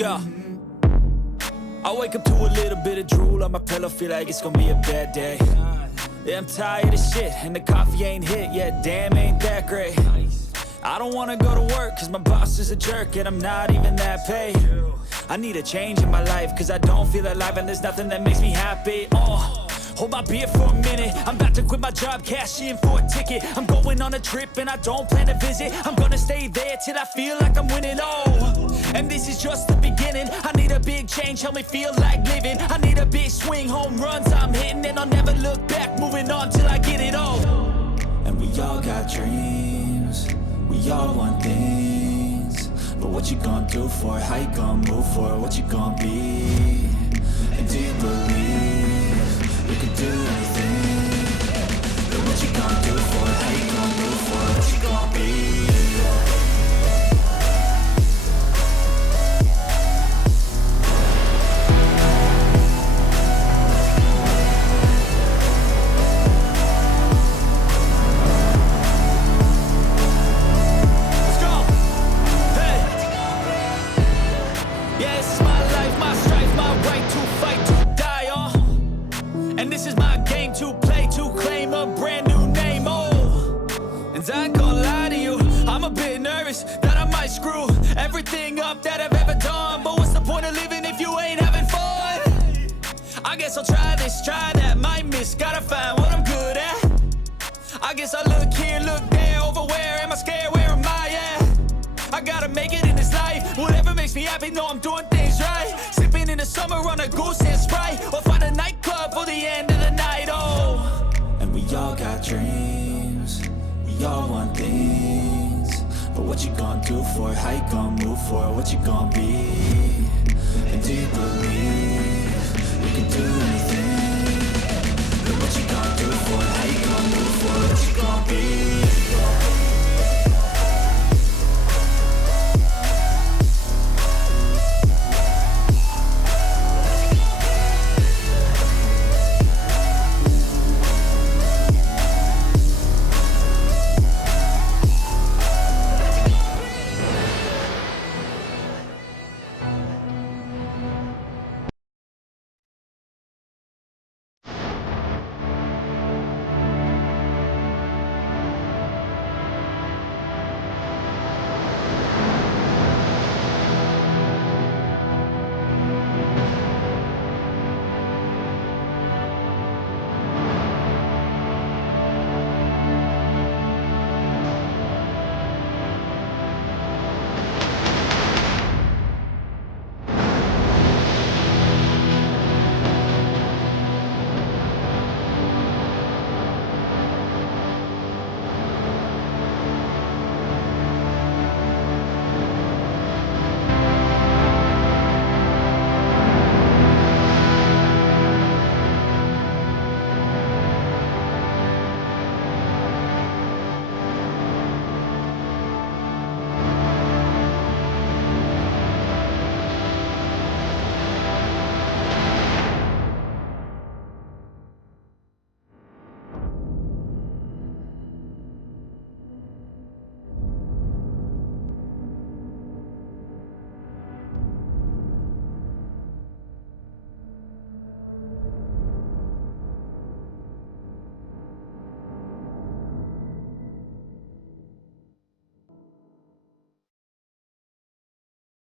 go. I wake up to a little bit of drool on my pillow, feel like it's gonna be a bad day. Yeah, I'm tired of shit, and the coffee ain't hit yet, damn, ain't that great. I don't wanna go to work, cause my boss is a jerk, and I'm not even that paid. I need a change in my life, cause I don't feel alive, and there's nothing that makes me happy. Hold my beer for a minute, I'm about to quit my job, cash in for a ticket. I'm going on a trip and I don't plan to visit. I'm gonna stay there till I feel like I'm winning, and this is just the beginning. I need a big change, help me feel like living. I need a big swing, home runs I'm hitting, and I'll never look back, moving on till I get it all. And we all got dreams, we all want things, but what you gonna do for it? How you gonna move for it? What you gonna be? And do you believe you can do anything? But what you gonna do for it? How you gonna move for it? What you gonna be? And this is my game to play, to claim a brand new name, and I ain't gonna lie to you, I'm a bit nervous that I might screw everything up that I've ever done. But what's the point of living if you ain't having fun? I guess I'll try this, try that, might miss, gotta find what I'm good at. I guess I look here, look there, over where am I scared, where am I at? I gotta make it in this life, whatever makes me happy, know I'm doing things right. Sipping in the summer on a goose and Sprite, or find a nightclub for the end of the night, And we all got dreams, we all want things, but what you gonna do for it? How you gonna move for it? What you gonna be? And do you believe you can do anything? But what you gonna do?